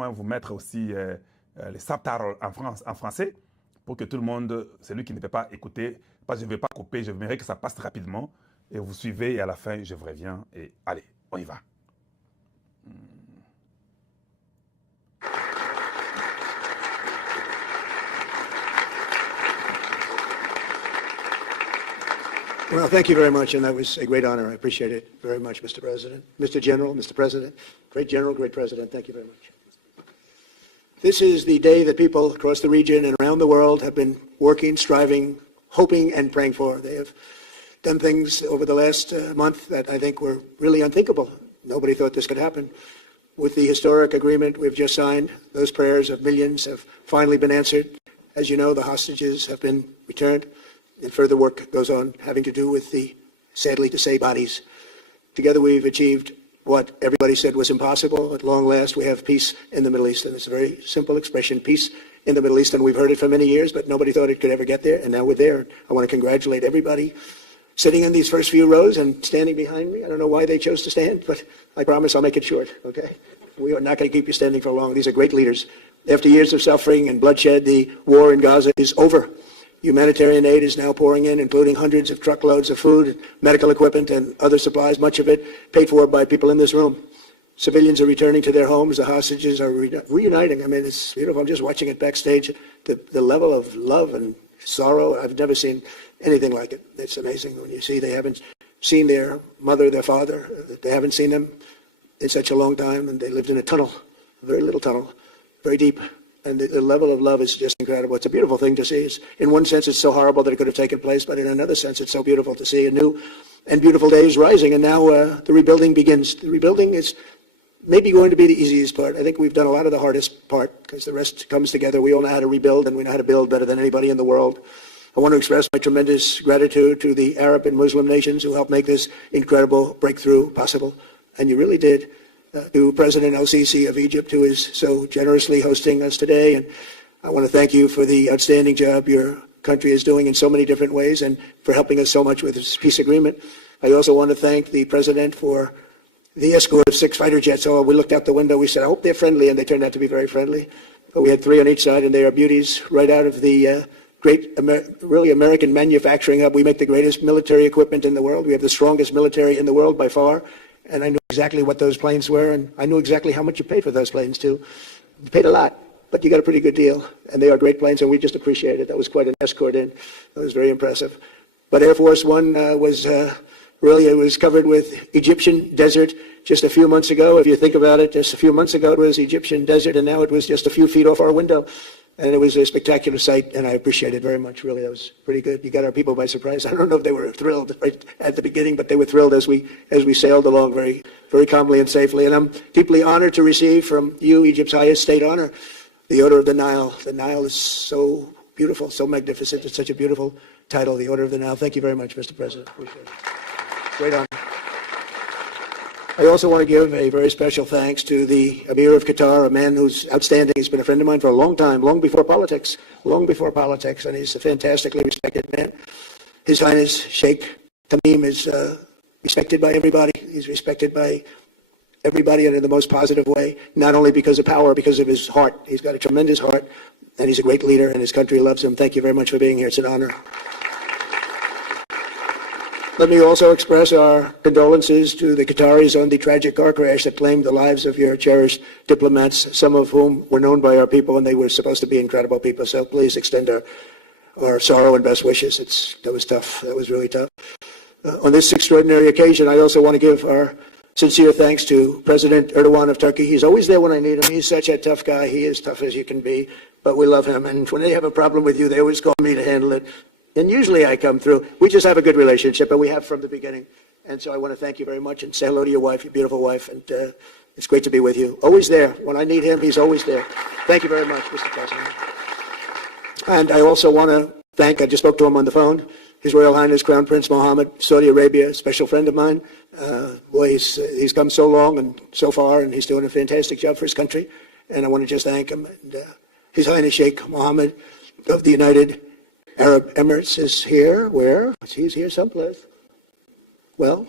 moi vous mettre aussi les subtitles en français pour que tout le monde, celui qui ne peut pas écouter, parce que je ne vais pas couper, je voudrais que ça passe rapidement et vous suivez et à la fin, je vous reviens et allez, on y va. Well, thank you very much, and that was a great honor. I appreciate it very much, Mr. President. Mr. General, Mr. President, great General, great President, thank you very much. This is the day that people across the region and around the world have been working, striving, hoping, and praying for. They have done things over the last month that I think were really unthinkable. Nobody thought this could happen. With the historic agreement we've just signed, those prayers of millions have finally been answered. As you know, the hostages have been returned. And further work goes on having to do with the, sadly to say, bodies. Together we've achieved what everybody said was impossible. At long last, we have peace in the Middle East. And it's a very simple expression, peace in the Middle East. And we've heard it for many years, but nobody thought it could ever get there. And now we're there. I want to congratulate everybody sitting in these first few rows and standing behind me. I don't know why they chose to stand, but I promise I'll make it short, okay? We are not going to keep you standing for long. These are great leaders. After years of suffering and bloodshed, the war in Gaza is over. Humanitarian aid is now pouring in, including hundreds of truckloads of food, medical equipment, and other supplies, much of it paid for by people in this room. Civilians are returning to their homes. The hostages are reuniting. I mean, it's beautiful. I'm just watching it backstage. The level of love and sorrow, I've never seen anything like it. It's amazing when you see they haven't seen their mother, their father. They haven't seen them in such a long time, and they lived in a tunnel, a very little tunnel, very deep. And the level of love is just incredible. It's a beautiful thing to see. In one sense, it's so horrible that it could have taken place, but in another sense, it's so beautiful to see a new and beautiful day is rising. And now the rebuilding begins. The rebuilding is maybe going to be the easiest part. I think we've done a lot of the hardest part because the rest comes together. We all know how to rebuild, and we know how to build better than anybody in the world. I want to express my tremendous gratitude to the Arab and Muslim nations who helped make this incredible breakthrough possible. And you really did. To President El-Sisi of Egypt, who is so generously hosting us today. And I want to thank you for the outstanding job your country is doing in so many different ways and for helping us so much with this peace agreement. I also want to thank the President for the escort of 6 fighter jets. Oh, we looked out the window, we said, I hope they're friendly, and they turned out to be very friendly. But we had 3 on each side, and they are beauties right out of the great, really American manufacturing hub. We make the greatest military equipment in the world. We have the strongest military in the world by far. And I knew exactly what those planes were, and I knew exactly how much you paid for those planes, too. You paid a lot, but you got a pretty good deal. And they are great planes, and we just appreciate it. That was quite an escort in. That was very impressive. But Air Force One was really, it was covered with Egyptian desert just a few months ago. If you think about it, just a few months ago it was Egyptian desert, and now it was just a few feet off our window. And it was a spectacular sight, and I appreciate it very much. Really, that was pretty good. You got our people by surprise. I don't know if they were thrilled right at the beginning, but they were thrilled as we sailed along very, very calmly and safely. And I'm deeply honored to receive from you, Egypt's highest state honor, the Order of the Nile. The Nile is so beautiful, so magnificent. It's such a beautiful title, the Order of the Nile. Thank you very much, Mr. President. Appreciate it. Great honor. I also want to give a very special thanks to the Emir of Qatar, a man who's outstanding. He's been a friend of mine for a long time, long before politics, and he's a fantastically respected man. His Highness Sheikh Tamim is respected by everybody. He's respected by everybody in the most positive way, not only because of power, because of his heart. He's got a tremendous heart, and he's a great leader, and his country loves him. Thank you very much for being here. It's an honor. Let me also express our condolences to the Qataris on the tragic car crash that claimed the lives of your cherished diplomats, some of whom were known by our people, and they were supposed to be incredible people. So please extend our sorrow and best wishes. That was tough. That was really tough. On this extraordinary occasion, I also want to give our sincere thanks to President Erdogan of Turkey. He's always there when I need him. He's such a tough guy. He is tough as you can be, but we love him. And when they have a problem with you, they always call me to handle it. And usually I come through. We just have a good relationship, and we have from the beginning. And so I want to thank you very much and say hello to your wife, your beautiful wife, and it's great to be with you. Always there. When I need him, he's always there. Thank you very much, Mr. President. And I also want to thank, I just spoke to him on the phone, His Royal Highness Crown Prince Mohammed, Saudi Arabia, a special friend of mine. Boy, he's come so long and so far, and he's doing a fantastic job for his country. And I want to just thank him. And His Highness Sheikh Mohammed of the United Arab Emirates is here. Where? He's here someplace. Well,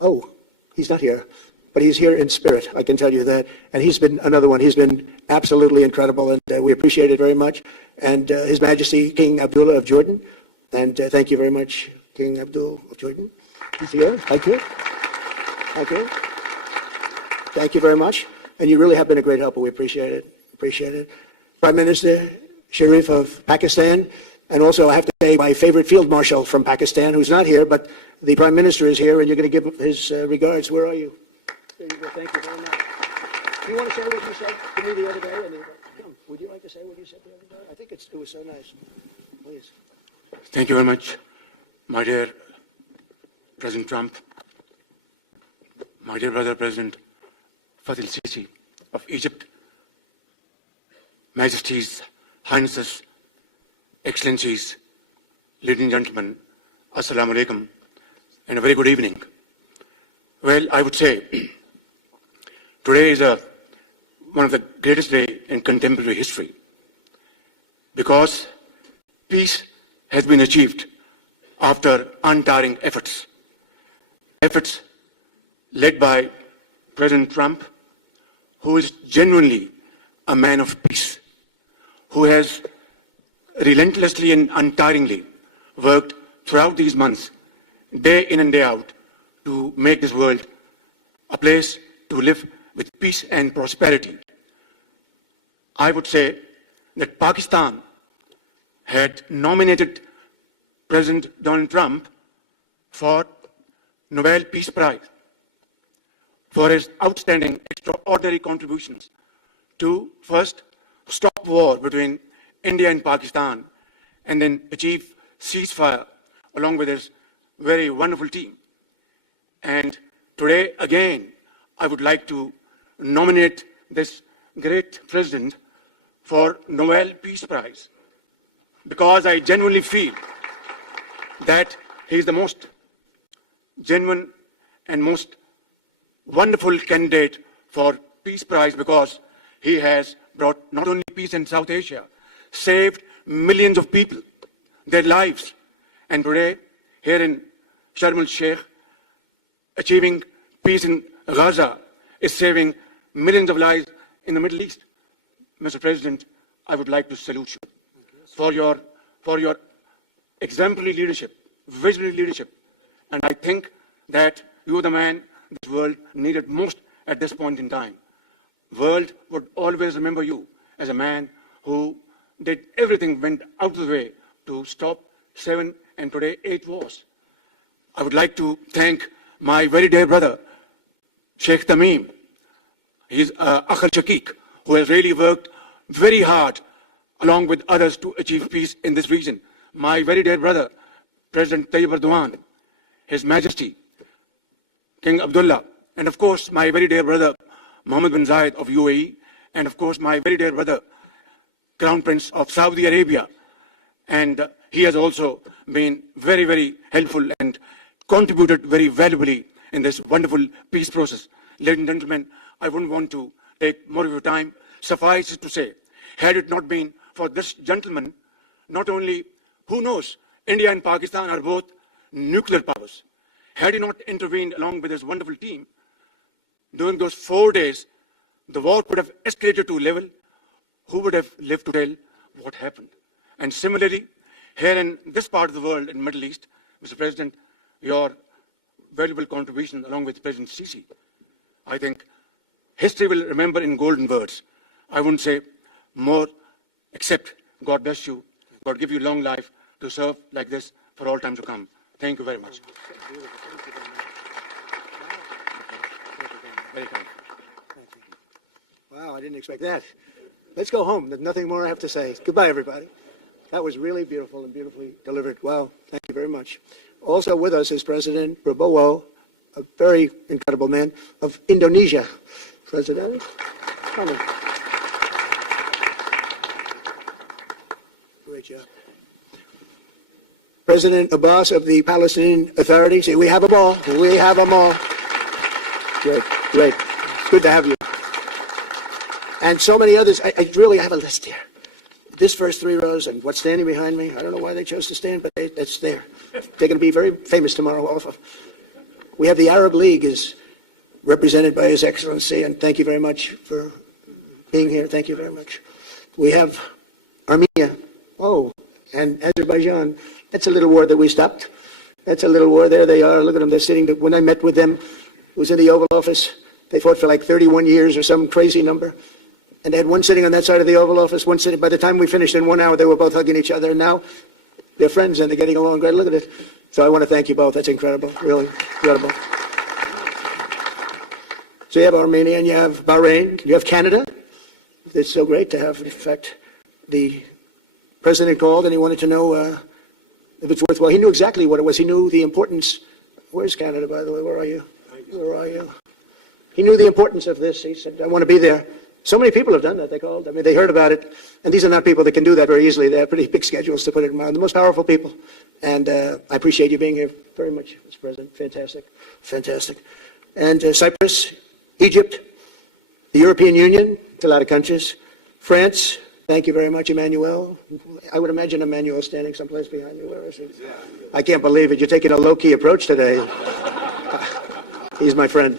oh, he's not here. But he's here in spirit, I can tell you that. And he's been another one. He's been absolutely incredible, and we appreciate it very much. And His Majesty King Abdullah of Jordan, and thank you very much, King Abdul of Jordan. He's here. Thank you. Thank you. Thank you very much. And you really have been a great helper. We appreciate it. Appreciate it. Prime Minister Sharif of Pakistan, and also I have to say my favorite field marshal from Pakistan, who's not here, but the Prime Minister is here, and you're going to give his regards. Where are you? There you go. Thank you very much. Do you want to say what you said to me the other day? Come, would you like to say what you said the other day? I think it was so nice. Please. Thank you very much, my dear President Trump, my dear brother President Fatil Sisi of Egypt, Majesties, Highnesses, Excellencies, ladies and gentlemen, Assalamu alaikum, and a very good evening. Well, I would say today is one of the greatest days in contemporary history, because peace has been achieved after untiring efforts led by President Trump, who is genuinely a man of peace, who has relentlessly and untiringly worked throughout these months, day in and day out, to make this world a place to live with peace and prosperity. I would say that Pakistan had nominated President Donald Trump for Nobel Peace Prize for his outstanding, extraordinary contributions to first stop war between India and Pakistan, and then achieve ceasefire along with his very wonderful team. And today, again, I would like to nominate this great president for Nobel Peace Prize, because I genuinely feel that he is the most genuine and most wonderful candidate for Peace Prize, because he has brought not only peace in South Asia, saved millions of people, their lives, and today, here in Sharm el-Sheikh, achieving peace in Gaza is saving millions of lives in the Middle East. Mr. President, I would like to salute you for your exemplary leadership, visionary leadership, and I think that you are the man this world needed most at this point in time. World would always remember you as a man who did everything, went out of the way to stop 7 and today 8 wars. I would like to thank my very dear brother, Sheikh Tamim. He's Akhal Shakik, who has really worked very hard along with others to achieve peace in this region. My very dear brother, President Tayyip Erdogan, His Majesty, King Abdullah, and of course my very dear brother, Mohammed bin Zayed of UAE, and of course my very dear brother, Crown Prince of Saudi Arabia. And he has also been very, very helpful and contributed very valuably in this wonderful peace process. Ladies and gentlemen, I wouldn't want to take more of your time. Suffice it to say, had it not been for this gentleman, not only, who knows, India and Pakistan are both nuclear powers. Had he not intervened along with his wonderful team, during those 4 days, the war could have escalated to a level. Who would have lived to tell what happened? And similarly, here in this part of the world, in Middle East, Mr. President, your valuable contribution along with President Sisi, I think history will remember in golden words. I wouldn't say more, except God bless you, God give you long life to serve like this for all time to come. Thank you very much. Very kind. Wow, I didn't expect that. Let's go home. There's nothing more I have to say. Goodbye, everybody. That was really beautiful and beautifully delivered. Wow, thank you very much. Also with us is President Prabowo, a very incredible man, of Indonesia. President, come on. Great job. President Abbas of the Palestinian Authority. See, we have them all. We have them all. Great, great. It's good to have you. And so many others. I really have a list here. This first 3 rows and what's standing behind me, I don't know why they chose to stand, but that's there. They're going to be very famous tomorrow also. We have the Arab League is represented by His Excellency, and thank you very much for being here. Thank you very much. We have Armenia. Oh, and Azerbaijan. That's a little war that we stopped. That's a little war. There they are. Look at them. They're sitting. When I met with them, it was in the Oval Office. They fought for like 31 years or some crazy number. And they had one sitting on that side of the Oval Office, one sitting. By the time we finished in 1 hour, they were both hugging each other. And now they're friends and they're getting along great. Look at it. So I want to thank you both. That's incredible. Really incredible. So you have Armenia and you have Bahrain. You have Canada. It's so great to have, in fact, the president called and he wanted to know if it's worthwhile. He knew exactly what it was. He knew the importance. Where's Canada, by the way? Where are you? Where are you? He knew the importance of this. He said, I want to be there. So many people have done that, they called. I mean, they heard about it. And these are not people that can do that very easily. They have pretty big schedules to put it in mind. The most powerful people. And I appreciate you being here very much, Mr. President. Fantastic. Fantastic. And Cyprus, Egypt, the European Union, it's a lot of countries. France, thank you very much, Emmanuel. I would imagine Emmanuel standing someplace behind you. Where is he? I can't believe it. You're taking a low-key approach today. He's my friend.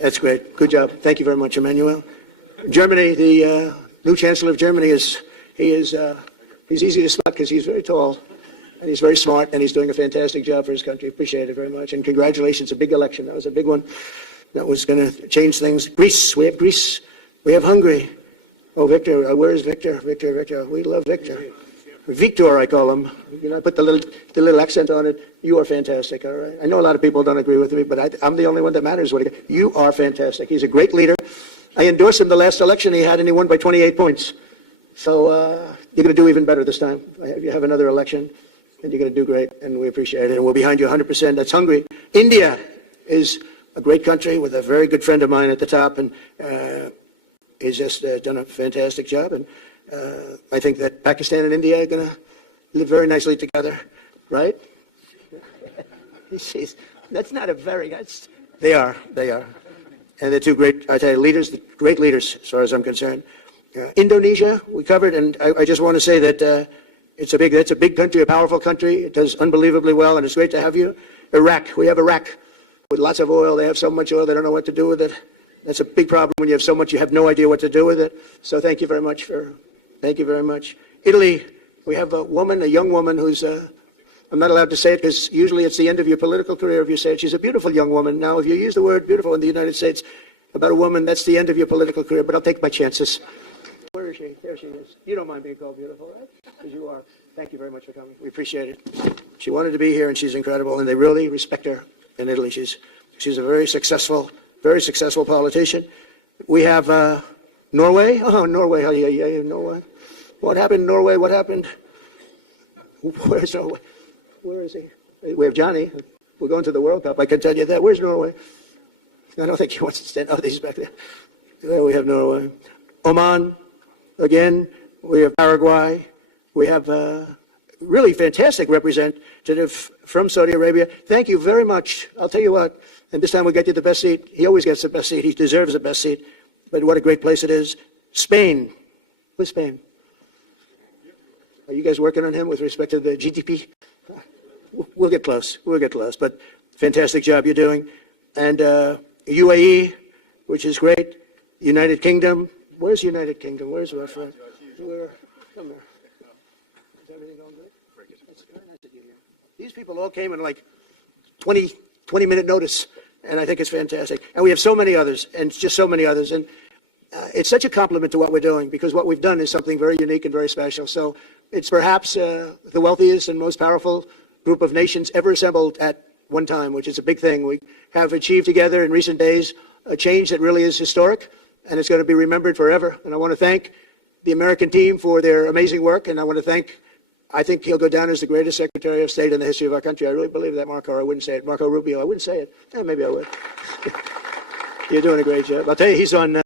That's great. Good job. Thank you very much, Emmanuel. Germany, the new Chancellor of Germany he's easy to spot because he's very tall and he's very smart and he's doing a fantastic job for his country. Appreciate it very much. And congratulations, a big election. That was a big one. That was going to change things. Greece, we have Greece. We have Hungary. Oh, Victor, where is Victor? Victor. We love Victor. Victor, I call him. You know, I put the little accent on it. You are fantastic, all right? I know a lot of people don't agree with me, but I'm the only one that matters. You are fantastic. He's a great leader. I endorsed him the last election he had, and he won by 28 points. So you're going to do even better this time. You have another election, and you're going to do great, and we appreciate it. And we're behind you 100%. That's Hungary. India is a great country with a very good friend of mine at the top, and he's just done a fantastic job. And I think that Pakistan and India are going to live very nicely together, right? That's not a very nice. They are. And they're two great, I tell you, leaders, great leaders, as far as I'm concerned. Indonesia, we covered, and I just want to say that that's a big country, a powerful country. It does unbelievably well, and it's great to have you. Iraq, we have Iraq with lots of oil. They have so much oil, they don't know what to do with it. That's a big problem when you have so much, you have no idea what to do with it. So thank you very much. Italy, we have a young woman who's, I'm not allowed to say it because usually it's the end of your political career if you say it. She's a beautiful young woman. Now, if you use the word beautiful in the United States about a woman, that's the end of your political career, but I'll take my chances. Where is she? There she is. You don't mind being called beautiful, right? Because you are. Thank you very much for coming. We appreciate it. She wanted to be here, and she's incredible, and they really respect her in Italy. She's a very successful politician. We have Norway. Oh, Norway. Norway. What happened in Norway? What happened? Where's Norway? Where is he? We have Johnny. We're going to the World Cup. I can tell you that. Where's Norway? I don't think he wants to stand. Oh, he's back there. There we have Norway. Oman. Again, we have Paraguay. We have a really fantastic representative from Saudi Arabia. Thank you very much. I'll tell you what, and this time we'll get you the best seat. He always gets the best seat. He deserves the best seat. But what a great place it is. Spain. Where's Spain? Are you guys working on him with respect to the GDP? We'll get close. But fantastic job you're doing. And UAE, which is great. United Kingdom. Where's United Kingdom? Where's our friend? Come here. Is everything going good? It's very nice to be here. These people all came in like 20-minute notice, and I think it's fantastic. And we have so many others, and just so many others. And it's such a compliment to what we're doing, because what we've done is something very unique and very special. So it's perhaps the wealthiest and most powerful group of nations ever assembled at one time, which is a big thing. We have achieved together in recent days a change that really is historic, and it's going to be remembered forever. And I want to thank the American team for their amazing work, and I think he'll go down as the greatest Secretary of State in the history of our country. I really believe that, Marco. I wouldn't say it. Marco Rubio, I wouldn't say it. Maybe I would. You're doing a great job. I'll tell you, he's on